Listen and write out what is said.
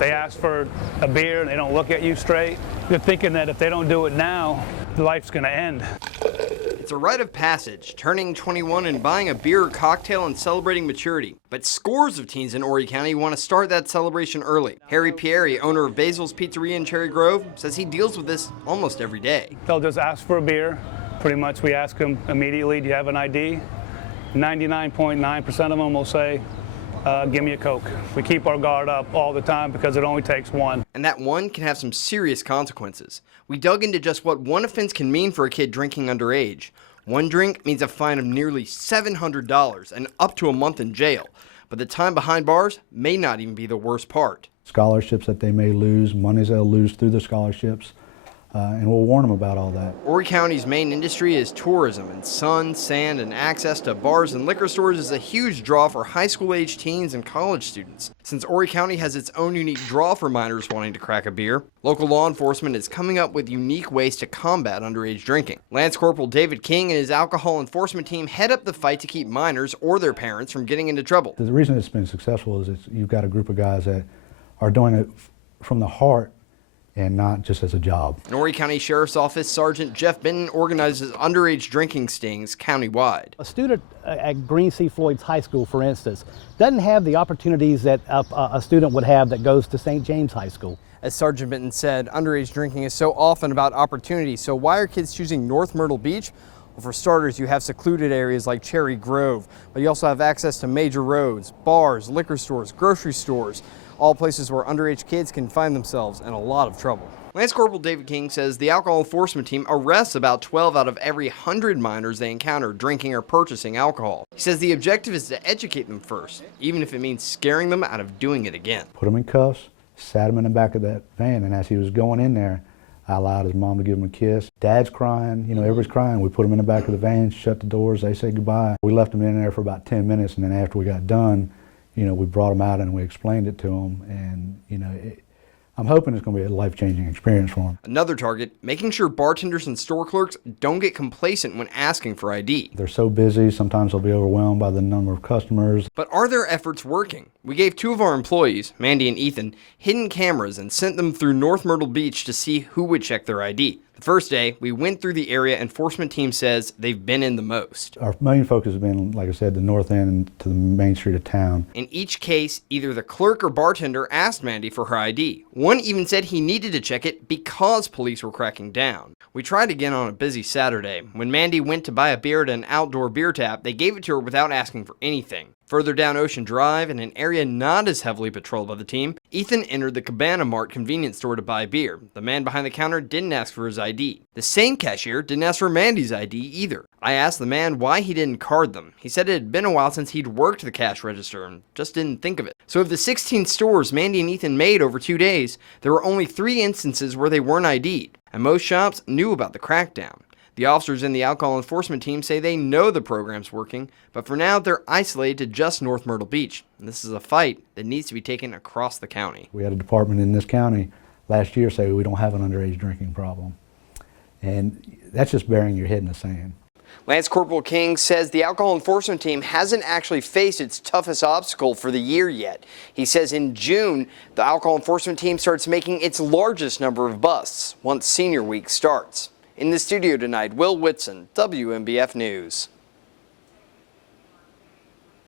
they ask for a beer and they don't look at you straight, they're thinking that if they don't do it now, life's going to end. It's a rite of passage, turning 21 and buying a beer or cocktail and celebrating maturity. But scores of teens in Horry County want to start that celebration early. Harry Pieri, owner of Basil's Pizzeria in Cherry Grove, says he deals with this almost every day. They'll just ask for a beer. Pretty much we ask them immediately, do you have an ID? 99.9% of them will say, give me a Coke. We keep our guard up all the time because it only takes one. And that one can have some serious consequences. We dug into just what one offense can mean for a kid drinking underage. One drink means a fine of nearly $700 and up to a month in jail. But the time behind bars may not even be the worst part. Scholarships that they may lose, monies they'll lose through the scholarships. And we'll warn them about all that. Horry County's main industry is tourism, and sun, sand, and access to bars and liquor stores is a huge draw for high school-age teens and college students. Since Horry County has its own unique draw for minors wanting to crack a beer, local law enforcement is coming up with unique ways to combat underage drinking. Lance Corporal David King and his alcohol enforcement team head up the fight to keep minors or their parents from getting into trouble. The reason it's been successful is you've got a group of guys that are doing it from the heart and not just as a job. In Horry County Sheriff's Office, Sergeant Jeff Benton organizes underage drinking stings countywide. A student at Green C. Floyd's High School, for instance, doesn't have the opportunities that a student would have that goes to St. James High School. As Sergeant Benton said, underage drinking is so often about opportunity, so why are kids choosing North Myrtle Beach? Well, for starters, you have secluded areas like Cherry Grove, but you also have access to major roads, bars, liquor stores, grocery stores, all places where underage kids can find themselves in a lot of trouble. Lance Corporal David King says the alcohol enforcement team arrests about 12 out of every 100 minors they encounter drinking or purchasing alcohol. He says the objective is to educate them first, even if it means scaring them out of doing it again. Put him in cuffs, sat him in the back of that van, and as he was going in there, I allowed his mom to give him a kiss. Dad's crying, everybody's crying. We put him in the back of the van, shut the doors, they say goodbye. We left him in there for about 10 minutes, and then after we got done, we brought him out and we explained it to him, and I'm hoping it's going to be a life-changing experience for him. Another target, making sure bartenders and store clerks don't get complacent when asking for ID. They're so busy, sometimes they'll be overwhelmed by the number of customers. But are their efforts working? We gave two of our employees, Mandy and Ethan, hidden cameras and sent them through North Myrtle Beach to see who would check their ID. The first day, we went through the area enforcement team says they've been in the most. Our main focus has been, like I said, the north end to the main street of town. In each case, either the clerk or bartender asked Mandy for her ID. One even said he needed to check it because police were cracking down. We tried again on a busy Saturday. When Mandy went to buy a beer at an outdoor beer tap, they gave it to her without asking for anything. Further down Ocean Drive, in an area not as heavily patrolled by the team, Ethan entered the Cabana Mart convenience store to buy beer. The man behind the counter didn't ask for his ID. The same cashier didn't ask for Mandy's ID either. I asked the man why he didn't card them. He said it had been a while since he'd worked the cash register and just didn't think of it. So of the 16 stores Mandy and Ethan made over 2 days, there were only 3 instances where they weren't ID'd, and most shops knew about the crackdown. The officers in the alcohol enforcement team say they know the program's working, but for now they're isolated to just North Myrtle Beach. And this is a fight that needs to be taken across the county. We had a department in this county last year say we don't have an underage drinking problem. And that's just burying your head in the sand. Lance Corporal King says the alcohol enforcement team hasn't actually faced its toughest obstacle for the year yet. He says in June, the alcohol enforcement team starts making its largest number of busts once senior week starts. In the studio tonight, Will Whitson, WMBF News.